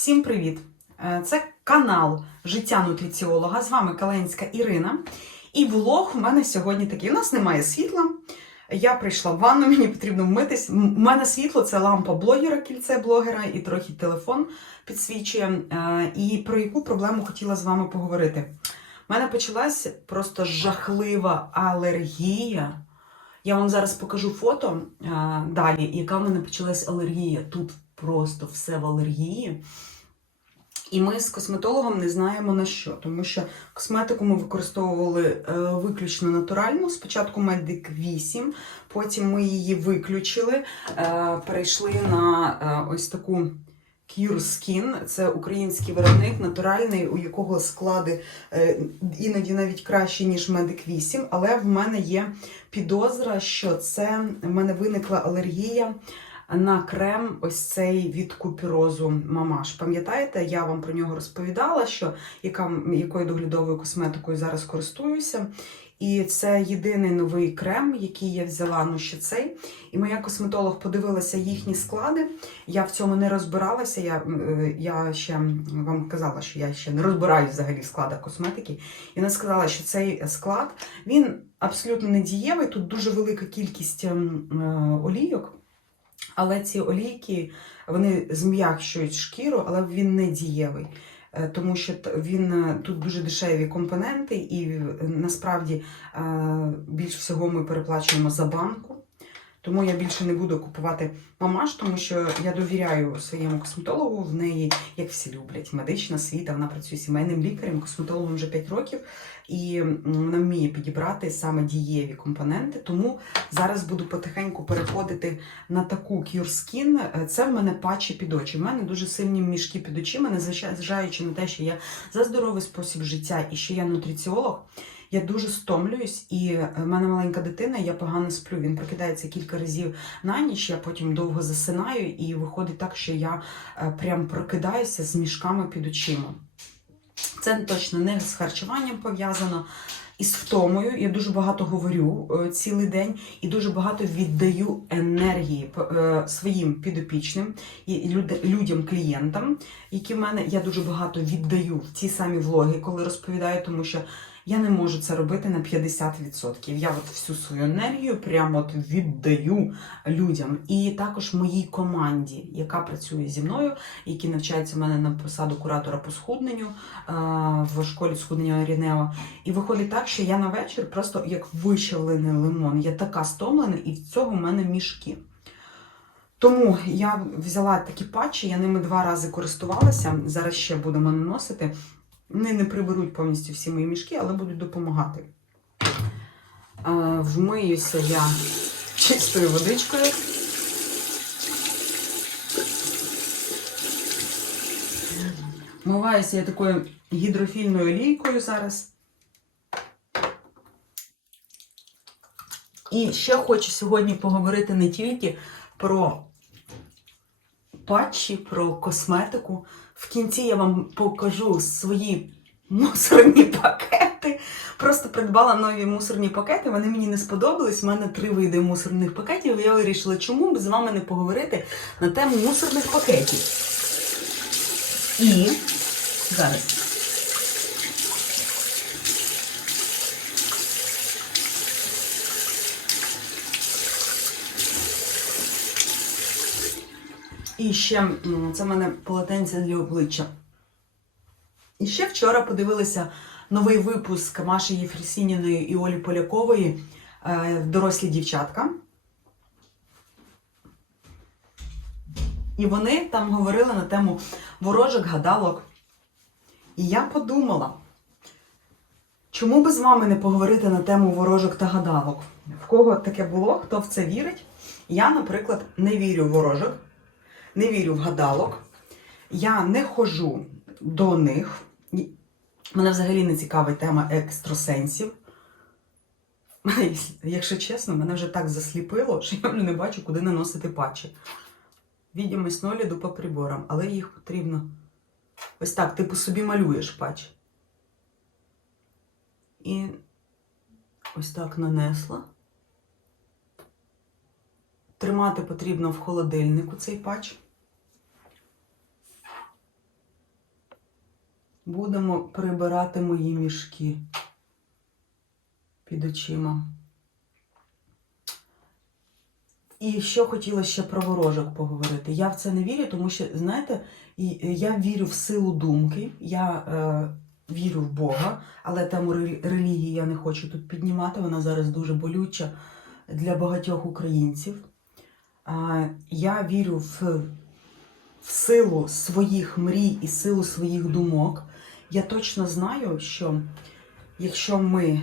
Всім привіт! Е, Це канал Життя нутриціолога. З вами Каленська Ірина. І влог у мене сьогодні такий. У нас немає світла. Я прийшла в ванну, мені потрібно вмитись. У мене світло це лампа блогера, кільце блогера, і трохи телефон підсвічує. Е, І про яку проблему хотіла з вами поговорити. У мене почалась просто жахлива алергія. Я вам зараз покажу фото е, далі, яка в мене почалась алергія. Тут просто все в алергії. І ми з косметологом не знаємо на що, тому що косметику ми використовували е, виключно натуральну. Спочатку Медик 8, потім ми її виключили, е, перейшли на е, ось таку Cure Skin. Це український виробник, натуральний, у якого склади іноді навіть кращі, ніж Медик 8, але в мене є підозра, що це в мене виникла алергія на крем ось цей від купірозу Мамаш. Пам'ятаєте, я вам про нього розповідала, що яка, якою доглядовою косметикою зараз користуюся. І це єдиний новий крем, який я взяла, ну ще цей. І моя косметолог подивилася їхні склади. Я в цьому не розбиралася. Я, е, я ще вам казала, що я ще не розбираюсь взагалі в складах косметики. І вона сказала, що цей склад він абсолютно не дієвий. Тут дуже велика кількість ем, е, олійок. Але ці олійки вони зм'якшують шкіру, але він не дієвий. Е, Тому що він е, тут дуже дешеві компоненти, і е, насправді більш всього ми переплачуємо за банку. Тому я більше не буду купувати мамаш, тому що я довіряю своєму косметологу. В неї, як всі люблять, медична світа. Вона працює сімейним лікарем, косметологом вже 5 років, і вона вміє підібрати саме дієві компоненти. Тому зараз буду потихеньку переходити на таку Cure Skin. Це в мене патчі під очі. В мене дуже сильні мішки під очима, незважаючи на те, що я за здоровий спосіб життя і що я нутриціолог. Я дуже стомлююсь, і е, в мене маленька дитина, я погано сплю. Він прокидається кілька разів на ніч, я потім довго засинаю, і виходить так, що я е, прям прокидаюся з мішками під очима. Це точно не з харчуванням пов'язано. Із втомою я дуже багато говорю е, цілий день і дуже багато віддаю енергії своїм підопічним і і люд- людям, клієнтам, які в мене я дуже багато віддаю в ті самі влоги, коли розповідаю, тому що я не можу це робити на 50%. Я от всю свою енергію прямо от віддаю людям. І також моїй команді, яка працює зі мною, які навчаються в мене на посаду куратора по схудненню е, в школі схуднення Рінео. І виходить так, що я на вечір просто як вищавлений лимон. Я така стомлена, і в цього в мене мішки. Тому я взяла такі патчі, я ними два рази користувалася. Зараз ще будемо наносити. Вони не приберуть повністю всі мої мішки, але будуть допомагати. Е, Вмиюся я чистою водичкою. Вмиваюся я такою гідрофільною олійкою зараз. І ще хочу сьогодні поговорити не тільки про патчі, про косметику. В кінці я вам покажу свої мусорні пакети. Просто придбала нові мусорні пакети. Вони мені не сподобались. У мене три види мусорних пакетів. Я вирішила, чому б з вами не поговорити на тему мусорних пакетів. І зараз. І ще це в мене полотенце для обличчя. І ще вчора подивилися новий випуск Маші Єфросініної і Олі Полякової е, Дорослі дівчатка. І вони там говорили на тему ворожок, гадалок. І я подумала, чому би з вами не поговорити на тему ворожок та гадалок? В кого таке було, хто в це вірить? Я, наприклад, не вірю в ворожок, не вірю в гадалок. Я не ходжу до них. Мене взагалі не цікавить тема екстрасенсів. Якщо чесно, мене вже так засліпило, що я вже не бачу, куди наносити патчі. Відомість ноліду по приборам, але їх потрібно. Ось так, типу собі малюєш патч. І ось так нанесла. Тримати потрібно в холодильнику цей патч. будемо прибирати мої мішки під очима. І що хотіла ще про ворожок поговорити. Я в це не вірю, тому що, знаєте, я вірю в силу думки, я е, вірю в Бога, але тему релігії я не хочу тут піднімати. Вона зараз дуже болюча для багатьох українців. Я вірю в, в силу своїх мрій і силу своїх думок. Я точно знаю, що якщо ми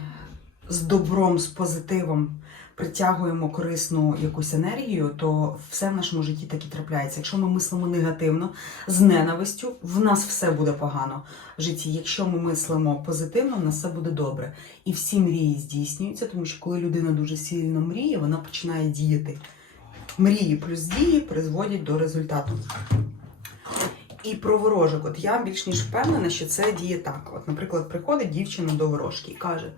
з добром, з позитивом притягуємо корисну якусь енергію, то все в нашому житті так і трапляється. Якщо ми мислимо негативно, з ненавистю, в нас все буде погано в житті. Якщо ми мислимо позитивно, в нас все буде добре. І всі мрії здійснюються, тому що коли людина дуже сильно мріє, вона починає діяти. Мрії плюс дії призводять до результату. І про ворожок. От я більш ніж впевнена, що це діє так. От, наприклад, приходить дівчина до ворожки і каже: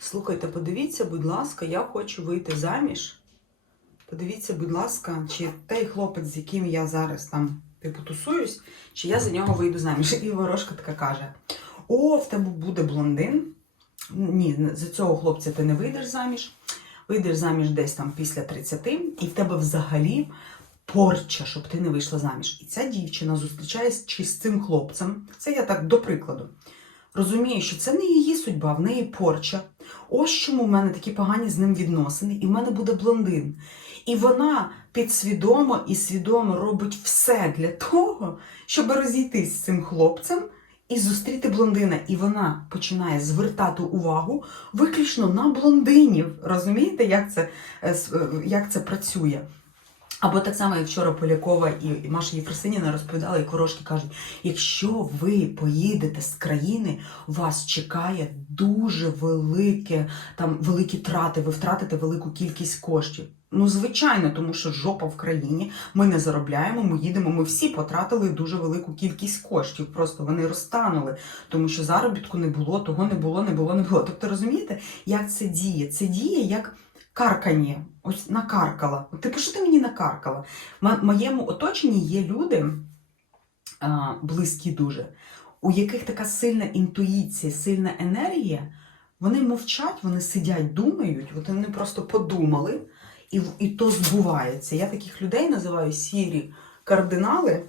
Слухайте, подивіться, будь ласка, я хочу вийти заміж. Подивіться, будь ласка, чи той хлопець, з яким я зараз там типу тусуюсь, чи я за нього вийду заміж. І ворожка така каже: О, в тебе буде блондин. Ні, за цього хлопця ти не вийдеш заміж. Вийдеш заміж десь там після 30, і в тебе взагалі порча, щоб ти не вийшла заміж. І ця дівчина зустрічається з цим хлопцем. Це я так до прикладу. Розуміє, що це не її судьба, в неї порча. Ось чому в мене такі погані з ним відносини, і в мене буде блондин. І вона підсвідомо і свідомо робить все для того, щоб розійтись з цим хлопцем і зустріти блондина. І вона починає звертати увагу виключно на блондинів. Розумієте, як це, е, е, як це працює? Або так само, як вчора Полякова і Маша Єфросиніна розповідали, і корошки кажуть: якщо ви поїдете з країни, вас чекає дуже велике, там великі трати, ви втратите велику кількість коштів. Ну, звичайно, тому що жопа в країні, ми не заробляємо, ми їдемо, ми всі потратили дуже велику кількість коштів. Просто вони розтанули, тому що заробітку не було, того не було, не було, не було. Тобто, розумієте, як це діє? Це діє як каркання. Ось накаркала. Типу, що ти мені накаркала? В моєму оточенні є люди, а, близькі дуже, у яких така сильна інтуїція, сильна енергія. Вони мовчать, вони сидять, думають, от вони просто подумали, і, і то збувається. Я таких людей називаю сірі кардинали,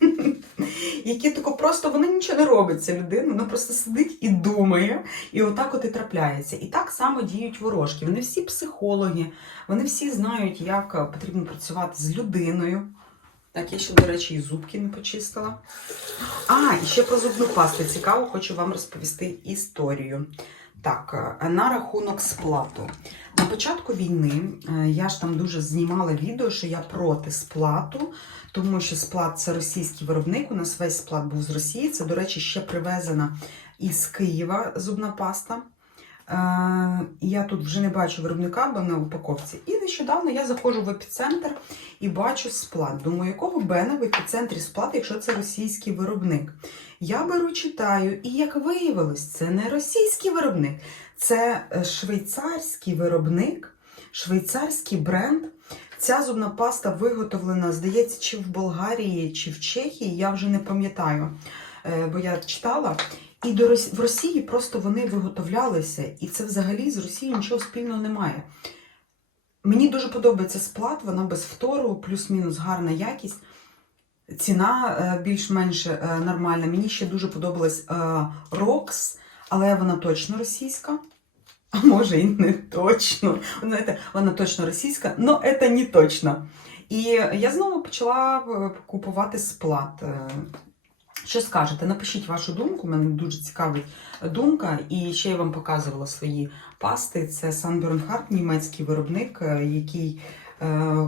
які тако просто вони нічого не робить, ця людина, вона просто сидить і думає, і отак от і трапляється. І так само діють ворожки. Вони всі психологи, вони всі знають, як е, потрібно працювати з людиною. Так, я ще, до речі, і зубки не почистила. А, і ще про зубну пасту. Цікаво, хочу вам розповісти історію. Так, е, на рахунок сплату. На початку війни е, я ж там дуже знімала відео, що я проти сплату, тому що сплат це російський виробник. У нас весь сплат був з Росії. Це, до речі, ще привезена із Києва зубна паста. Я тут вже не бачу виробника, бо на упаковці. І нещодавно я заходжу в епіцентр і бачу сплат. Думаю, якого бена в епіцентрі сплат, якщо це російський виробник? Я беру, читаю, і як виявилось, це не російський виробник, це е, швейцарський виробник, швейцарський бренд. Ця зубна паста виготовлена, здається, чи в Болгарії, чи в Чехії, я вже не пам'ятаю, е, бо я читала. І до Рос- в Росії просто вони виготовлялися, і це взагалі з Росією нічого спільного немає. Мені дуже подобається сплат, вона без втору, плюс-мінус гарна якість. Ціна е, більш-менш е, нормальна. Мені ще дуже подобалась е, Рокс, але вона точно російська. А може і не точно. Знаєте, вона точно російська, але це не точно. І я знову почала купувати сплат. Що скажете? Напишіть вашу думку, мене дуже цікавить думка. І ще я вам показувала свої пасти. Це Sunburn Heart, німецький виробник, е, який е,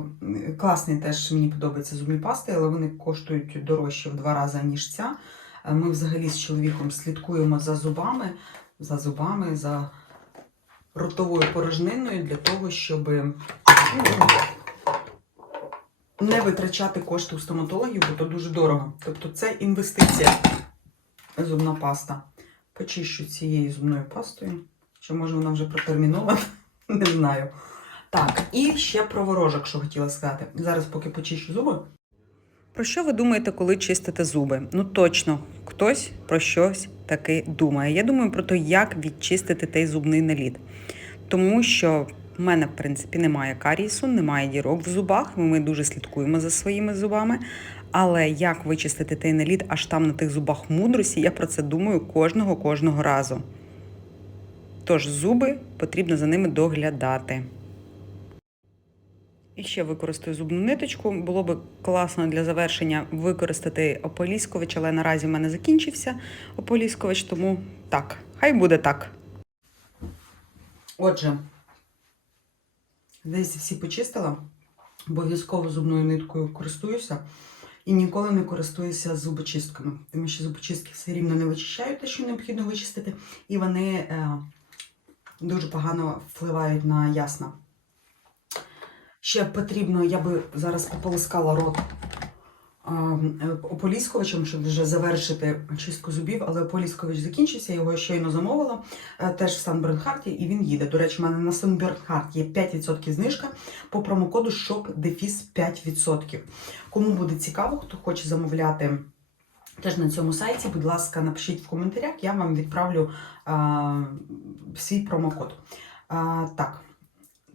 класний теж мені подобаються зубні пасти, але вони коштують дорожче в два рази, ніж ця. Е, Ми взагалі з чоловіком слідкуємо за зубами, за зубами, за ротовою порожниною для того, щоб ну, не витрачати кошти у стоматологів, бо то дуже дорого. Тобто це інвестиція. Зубна паста. Почищу цією зубною пастою. Чи може вона вже протермінована? Не знаю. Так, і ще про ворожок, що хотіла сказати. Зараз, поки почищу зуби. Про що ви думаєте, коли чистите зуби? Ну точно, хтось про щось таки думає. Я думаю про те, як відчистити той зубний наліт. Тому що в мене, в принципі, немає карісу, немає дірок в зубах. Ми дуже слідкуємо за своїми зубами. Але як вичистити той наліт аж там на тих зубах мудрості, я про це думаю кожного кожного разу. Тож зуби потрібно за ними доглядати. І ще використаю зубну ниточку. Було би класно для завершення використати ополіскович, але наразі в мене закінчився ополіскович, тому так, хай буде так. Отже, десь всі почистила, обов'язково зубною ниткою користуюся і ніколи не користуюся зубочистками, тому що зубочистки все рівно не вичищають те, що необхідно вичистити, і вони е, дуже погано впливають на ясна. Ще потрібно, я би зараз пополоскала рот ополісковичем, щоб вже завершити чистку зубів, але ополіскович закінчився, його щойно замовила, е, теж в Сан Бернхарті, і він їде. До речі, в мене на Сан Бернхарті є 5% знижка по промокоду SHOP 5%. Кому буде цікаво, хто хоче замовляти. Теж на цьому сайті, будь ласка, напишіть в коментарях, я вам відправлю а, свій промокод. А, так,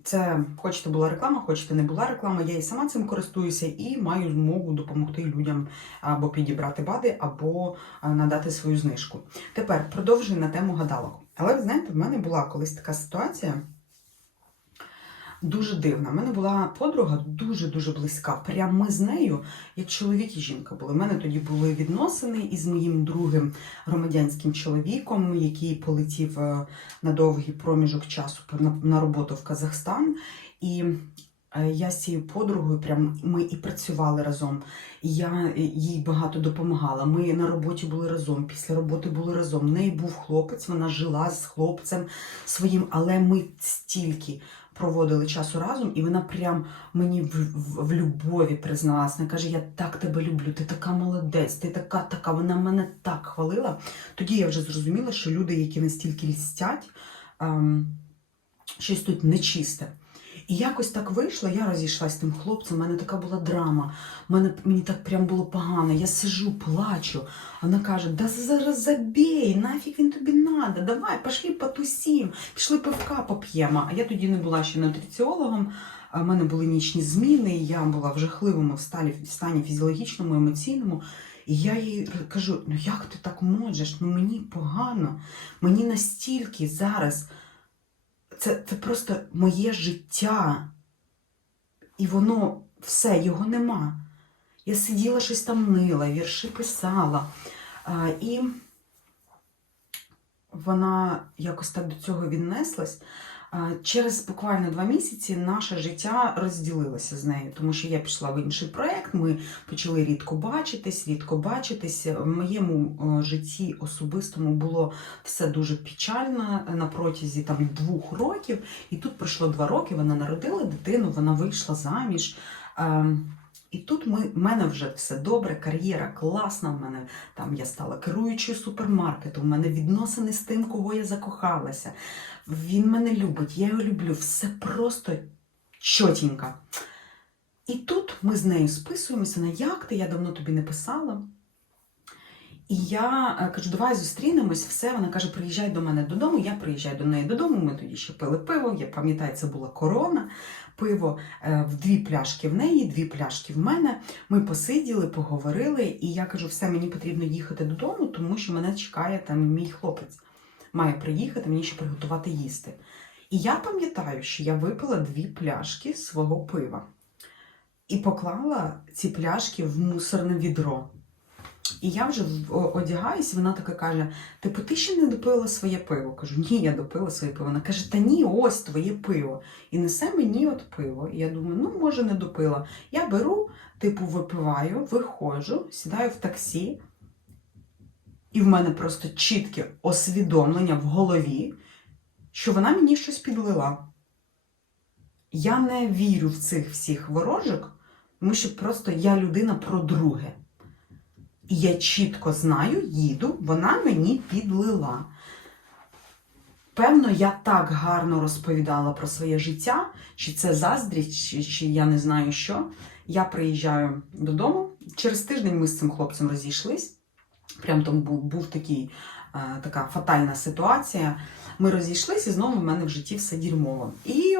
це хочете була реклама, хочете не була реклама. Я і сама цим користуюся і маю змогу допомогти людям або підібрати бади, або надати свою знижку. Тепер продовжую на тему гадалок. Але ви знаєте, в мене була колись така ситуація. Дуже дивна. У мене була подруга дуже-дуже близька. Прямо ми з нею, як чоловік і жінка були. У мене тоді були відносини із моїм другим громадянським чоловіком, який полетів е, на довгий проміжок часу на, роботу в Казахстан. І е, я з цією подругою прям ми і працювали разом. Я е, їй багато допомагала. Ми на роботі були разом, після роботи були разом. В неї був хлопець, вона жила з хлопцем своїм, але ми стільки проводили часу разом, і вона прям мені в, в, в любові призналась. Вона каже: Я так тебе люблю, ти така молодець, ти така, така. Вона мене так хвалила. Тоді я вже зрозуміла, що люди, які настільки лістять, ем, щось тут нечисте. І якось так вийшло, я розійшлася з тим хлопцем, у мене така була драма, мене, мені так прям було погано, я сижу, плачу. Вона каже, да зараз забій, нафіг він тобі надо, давай, пошли потусім, пішли пивка поп'ємо. А я тоді не була ще нутриціологом, в мене були нічні зміни, я була в жахливому стані, стані фізіологічному, емоційному. І я їй кажу: ну як ти так можеш? Ну мені погано, мені настільки зараз це, це просто моє життя. І воно все, його нема. Я сиділа щось там нила, вірші писала. А, і вона якось так до цього віднеслась. Через буквально два місяці наше життя розділилося з нею, тому що я пішла в інший проєкт, ми почали рідко бачитись, рідко бачитись. В моєму житті особистому було все дуже печально на протязі там двох років. І тут пройшло два роки, вона народила дитину, вона вийшла заміж. І тут ми, в мене вже все добре, кар'єра класна. В мене там я стала керуючою супермаркету, в мене відносини з тим, кого я закохалася. Він мене любить, я його люблю, все просто чотенько. І тут ми з нею списуємося на як ти, я давно тобі не писала. І я е, кажу, давай зустрінемось, все. Вона каже, приїжджай до мене додому. Я приїжджаю до неї додому. Ми тоді ще пили пиво. Я пам'ятаю, це була корона. Пиво е, в дві пляшки в неї, дві пляшки в мене. Ми посиділи, поговорили, і я кажу, все, мені потрібно їхати додому, тому що мене чекає там мій хлопець. Має приїхати, мені ще приготувати їсти. І я пам'ятаю, що я випила дві пляшки свого пива і поклала ці пляшки в мусорне відро. І я вже одягаюсь, вона така каже: Типу, ти ще не допила своє пиво? Кажу, ні, я допила своє пиво. Вона каже, та ні, ось твоє пиво. І несе мені от пиво. І я думаю, ну може не допила. Я беру, типу, випиваю, виходжу, сідаю в таксі, і в мене просто чітке освідомлення в голові, що вона мені щось підлила. Я не вірю в цих всіх ворожок, тому що просто я людина про друге. І я чітко знаю, їду, вона мені підлила. Певно, я так гарно розповідала про своє життя, чи це заздрість, чи, я не знаю що. Я приїжджаю додому. Через тиждень ми з цим хлопцем розійшлись. Прям там був, був такий, е, така фатальна ситуація. Ми розійшлися, і знову в мене в житті все дерьмово. І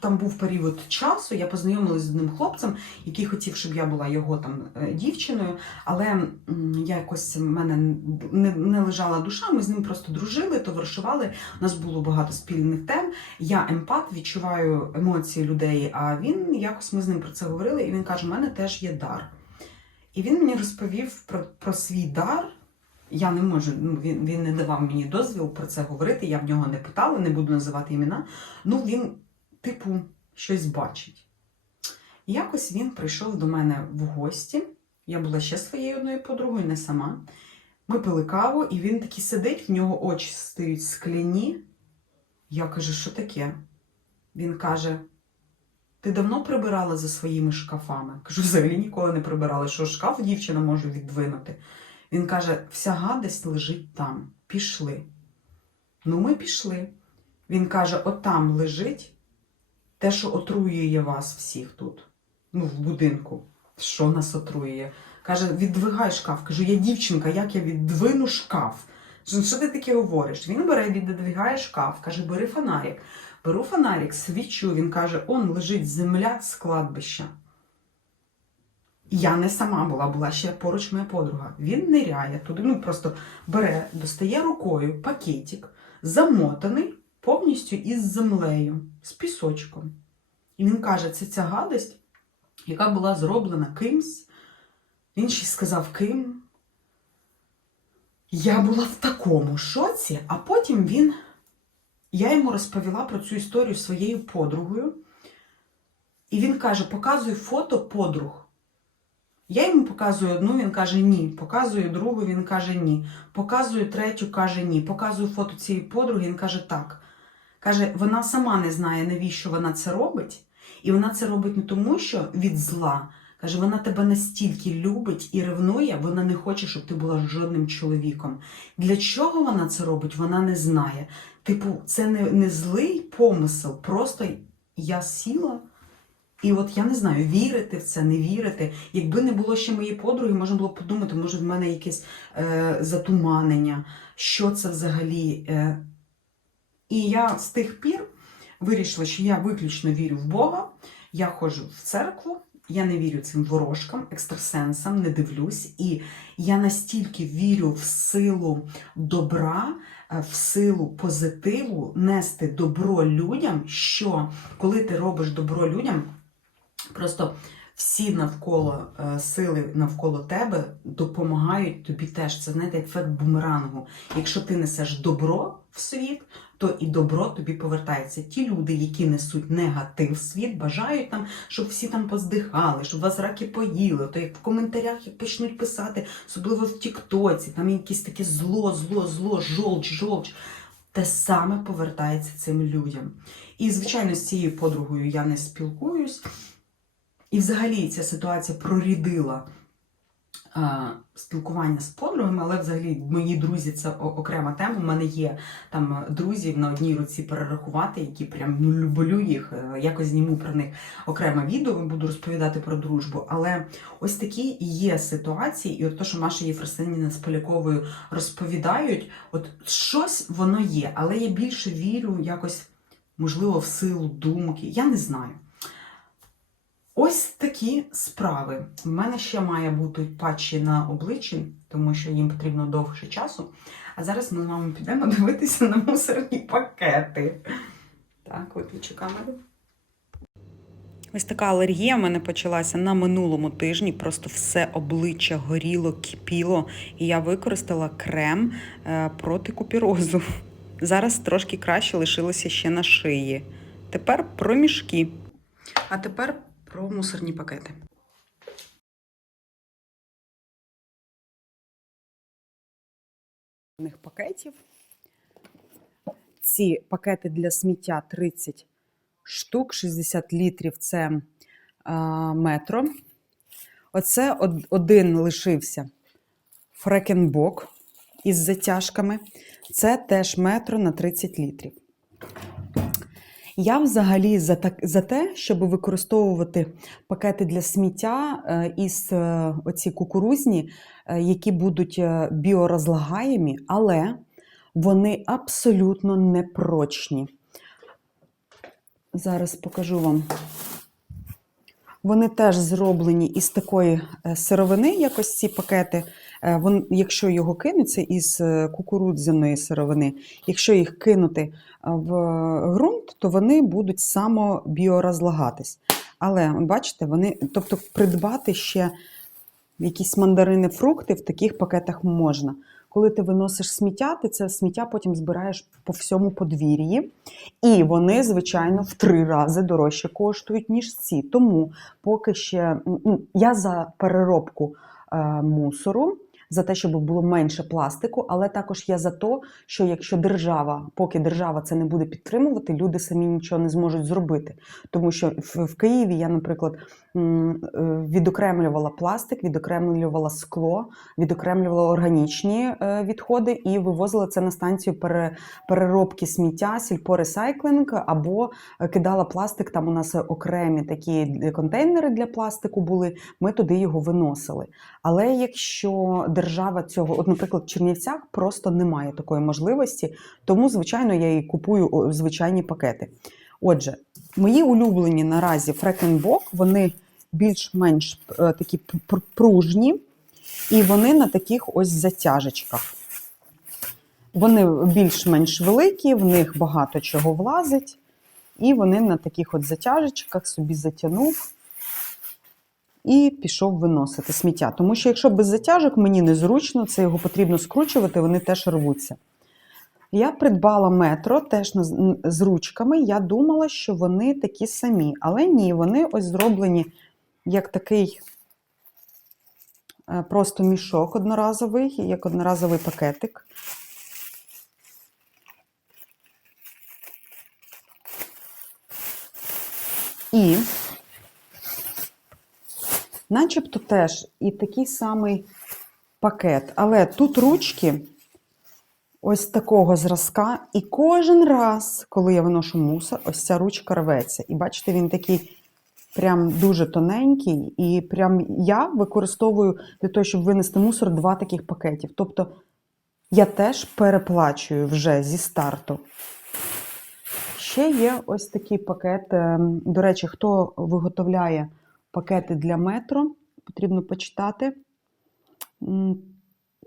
там був період часу, я познайомилася з одним хлопцем, який хотів, щоб я була його там е, дівчиною, але м, якось в мене не, не лежала душа, ми з ним просто дружили, товаришували. У нас було багато спільних тем. Я емпат, відчуваю емоції людей, а він якось ми з ним про це говорили, і він каже: у мене теж є дар. І він мені розповів про, про свій дар. Я не можу, ну, він, він не давав мені дозвіл про це говорити, я в нього не питала, не буду називати імена. Ну, він, типу, щось бачить. І якось він прийшов до мене в гості. Я була ще своєю одною подругою, не сама. Ми пили каву, і він такий сидить, в нього очі стають скляні. Я кажу, що таке? Він каже: ти давно прибирала за своїми шкафами? Кажу, взагалі ніколи не прибирала. Що шкаф дівчина може віддвинути? Він каже: вся гадость лежить там. Пішли. Ну, ми пішли. Він каже: отам лежить те, що отруює вас всіх тут, ну, в будинку. Що нас отруює? Каже, віддвигай шкаф. Кажу, я дівчинка, як я віддвину шкаф? Що ти таке говориш? Він бере, віддвигає шкаф, каже, бери фонарик. Беру фонарик, свічу. Він каже, он лежить земля з кладбища. Я не сама була, була ще поруч моя подруга. Він ниряє туди, ну просто бере, достає рукою пакетик, замотаний повністю із землею, з пісочком. І він каже, це ця гадость, яка була зроблена кимсь. Він ще сказав, ким. Я була в такому шоці, а потім він. Я йому розповіла про цю історію своєю подругою. І він каже: показуй фото подруг. Я йому показую одну, він каже ні. Показую другу, він каже ні. Показую третю, каже ні. Показую фото цієї подруги, він каже так. Каже, вона сама не знає, навіщо вона це робить. І вона це робить не тому, що від зла. Каже, вона тебе настільки любить і ревнує, вона не хоче, щоб ти була жодним чоловіком. Для чого вона це робить, вона не знає. Типу, це не, не злий помисел, просто я сіла. І от я не знаю, вірити в це, не вірити. Якби не було ще моєї подруги, можна було б подумати, може в мене якесь е, затуманення, що це взагалі. Е. І я з тих пір вирішила, що я виключно вірю в Бога, я ходжу в церкву, я не вірю цим ворожкам, екстрасенсам, не дивлюсь. І я настільки вірю в силу добра, е, в силу позитиву, нести добро людям, що коли ти робиш добро людям, просто всі навколо е, сили навколо тебе допомагають тобі теж. Це знаєте, ефект бумерангу. Якщо ти несеш добро в світ, то і добро тобі повертається. Ті люди, які несуть негатив в світ, бажають там, щоб всі там поздихали, щоб вас раки поїли. То як в коментарях як почнуть писати, особливо в Тіктоці, там якесь таке зло, зло, зло, жолч, жолч. Те саме повертається цим людям. І, звичайно, з цією подругою я не спілкуюсь. І взагалі ця ситуація прорідила спілкування з подругами, але взагалі мої друзі це окрема тема. У мене є там друзів на одній руці перерахувати, які прям ну, люблю їх. е, Якось зніму про них окреме відео, буду розповідати про дружбу. Але ось такі є ситуації, і от те, що Маша Єфросиніна з Поляковою розповідають, от щось воно є, але я більше вірю якось, можливо, в силу думки. Я не знаю. Ось такі справи. У мене ще має бути патчі на обличчі, тому що їм потрібно довше часу. А зараз ми з вами підемо дивитися на мусорні пакети. Так, виключу камеру. Ось така алергія в мене почалася на минулому тижні. Просто все обличчя горіло, кипіло, і я використала крем е, проти купірозу. Зараз трошки краще лишилося ще на шиї. Тепер про мішки. А тепер про мусорні пакети. пакетів. Ці пакети для сміття 30 штук, 60 літрів це а, метро. Оце од- один лишився фрекенбок із затяжками. Це теж метро на 30 літрів. Я взагалі за, так, за те, щоб використовувати пакети для сміття е, із е, оці кукурузні, е, які будуть біорозлагаємі, але вони абсолютно непрочні. Зараз покажу вам. Вони теж зроблені із такої е, сировини, як ось ці пакети. Е, Вон, якщо його кинуться із е, кукурудзяної сировини, якщо їх кинути в ґрунт, то вони будуть самобіорозлагатись. Але бачите, вони, тобто придбати ще якісь мандарини, фрукти в таких пакетах можна. Коли ти виносиш сміття, ти це сміття потім збираєш по всьому подвір'ї, і вони, звичайно, в три рази дорожче коштують, ніж ці. Тому поки ще м, я за переробку е, мусору, за те, щоб було менше пластику, але також я за те, що якщо держава, поки держава це не буде підтримувати, люди самі нічого не зможуть зробити. Тому що в, Києві я, наприклад, е, відокремлювала пластик, відокремлювала скло, відокремлювала органічні е, відходи і вивозила це на станцію переробки сміття, сільпоресайклинг, або е, кидала пластик. Там у нас окремі такі контейнери для пластику були. Ми туди його виносили. Але якщо держава цього, от, наприклад, в Чернівцях просто немає такої можливості, тому, звичайно, я і купую звичайні пакети. Отже, мої улюблені наразі фрекенбок, вони більш-менш е, такі пружні, і вони на таких ось затяжечках. Вони більш-менш великі, в них багато чого влазить, і вони на таких от затяжечках собі затягнув і пішов виносити сміття. Тому що якщо без затяжок мені незручно, це його потрібно скручувати, вони теж рвуться. Я придбала метро теж з- ручками. Я думала, що вони такі самі, але ні, вони ось зроблені як такий е, просто мішок одноразовий, як одноразовий пакетик. І начебто теж і такий самий пакет. Але тут ручки ось такого зразка, і кожен раз, коли я виношу мусор, ось ця ручка рветься. І бачите, він такий прям дуже тоненький. І прям я використовую для того, щоб винести мусор, два таких пакетів. Тобто я теж переплачую вже зі старту. Ще є ось такий пакет. ем, До речі, хто виготовляє пакети для метро, потрібно почитати.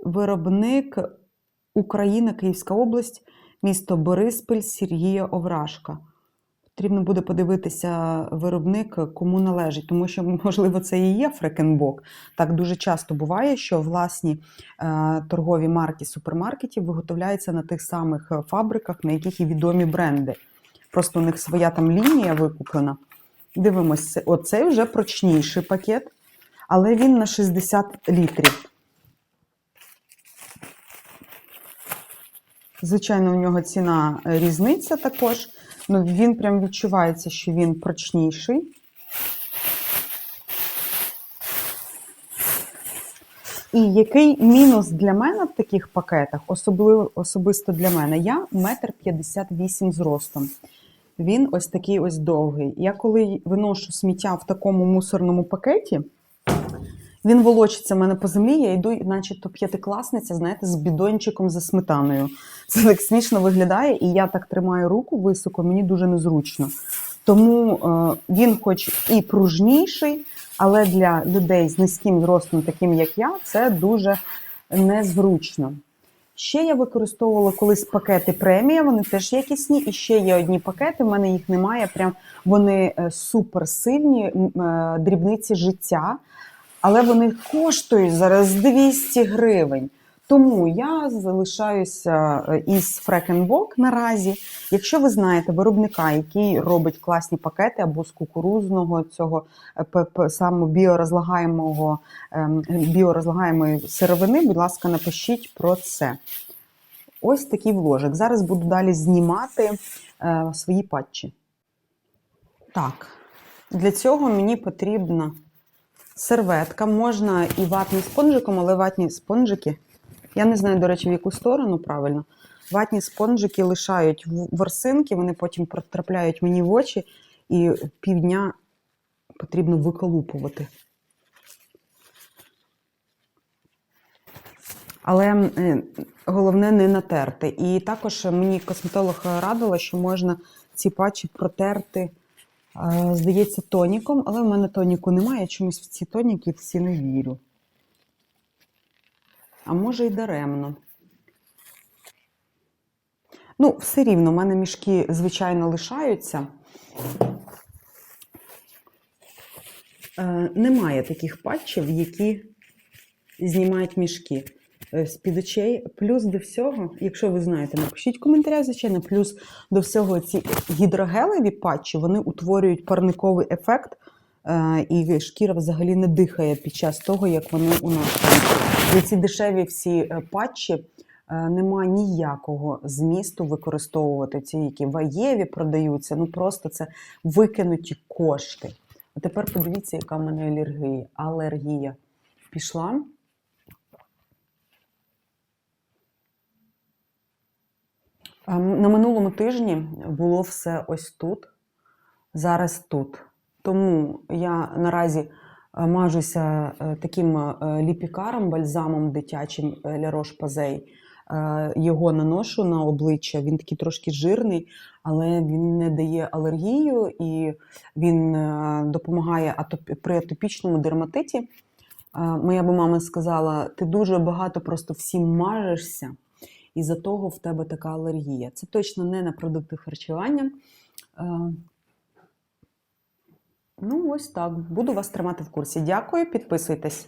Виробник Україна, Київська область, місто Бориспіль, Сергія Овражка. Потрібно буде подивитися виробник, кому належить, тому що, можливо, це і є фрекенбок. Так дуже часто буває, що власні е, торгові марки супермаркетів виготовляються на тих самих фабриках, на яких і відомі бренди. Просто у них своя там лінія викуплена. Дивимось, це- оцей вже прочніший пакет, але він на 60 літрів. Звичайно, у нього ціна е, різниця також. Ну, він прям відчувається, що він прочніший. І який мінус для мене в таких пакетах, особливо особисто для мене, я метр 58 зростом. Він ось такий ось довгий. Я коли виношу сміття в такому мусорному пакеті, він волочиться в мене по землі, я йду, начебто п'ятикласниця, знаєте, з бідончиком за сметаною. Це так смішно виглядає, і я так тримаю руку високо, мені дуже незручно. Тому е, він, хоч і пружніший, але для людей з низьким зростом, таким як я, це дуже незручно. Ще я використовувала колись пакети премія, вони теж якісні. І ще є одні пакети, в мене їх немає. Прям вони суперсильні, супер сильні, е, дрібниці життя, але вони коштують зараз 200 гривень. Тому я залишаюся е, із Фрекенбок наразі. Якщо ви знаєте виробника, який робить класні пакети або з кукурузного цього е, саме біорозлагаємого ем, біорозлагаємої сировини, будь ласка, напишіть про це. Ось такий вложик. Зараз буду далі знімати е, свої патчі. Так, для цього мені потрібна серветка. Можна і ватним спонжиком, але ватні спонжики. Я не знаю, до речі, в яку сторону правильно. Ватні спонжики лишають ворсинки, вони потім потрапляють мені в очі, і півдня потрібно виколупувати. Але е, головне не натерти. І також мені косметолог радила, що можна ці патчі протерти, здається, тоніком, але в мене тоніку немає, я чомусь в ці тоніки всі не вірю. А може й даремно. Ну, все рівно, в мене мішки, звичайно, лишаються. Е, немає таких патчів, які знімають мішки е, з-під очей. Плюс до всього, якщо ви знаєте, напишіть в коментарях, звичайно, плюс до всього ці гідрогелеві патчі, вони утворюють парниковий ефект, е, і шкіра взагалі не дихає під час того, як вони у нас. І ці дешеві всі е, патчі е, нема ніякого змісту використовувати ці, які в Аєві продаються. Ну просто це викинуті кошти. А тепер подивіться, яка в мене алергія. Алергія пішла. Ем, На минулому тижні було все ось тут, зараз тут. Тому я наразі е, мажуся е, таким е, ліпікаром, бальзамом дитячим е, Roche-Posay. Е, Його наношу на обличчя. Він такий трошки жирний, але він не дає алергію і він допомагає при атопічному дерматиті. Моя би мама сказала: ти дуже багато просто всім мажешся, і за того в тебе така алергія. Це точно не на продукти харчування. Ну, ось так. Буду вас тримати в курсі. Дякую, підписуйтесь.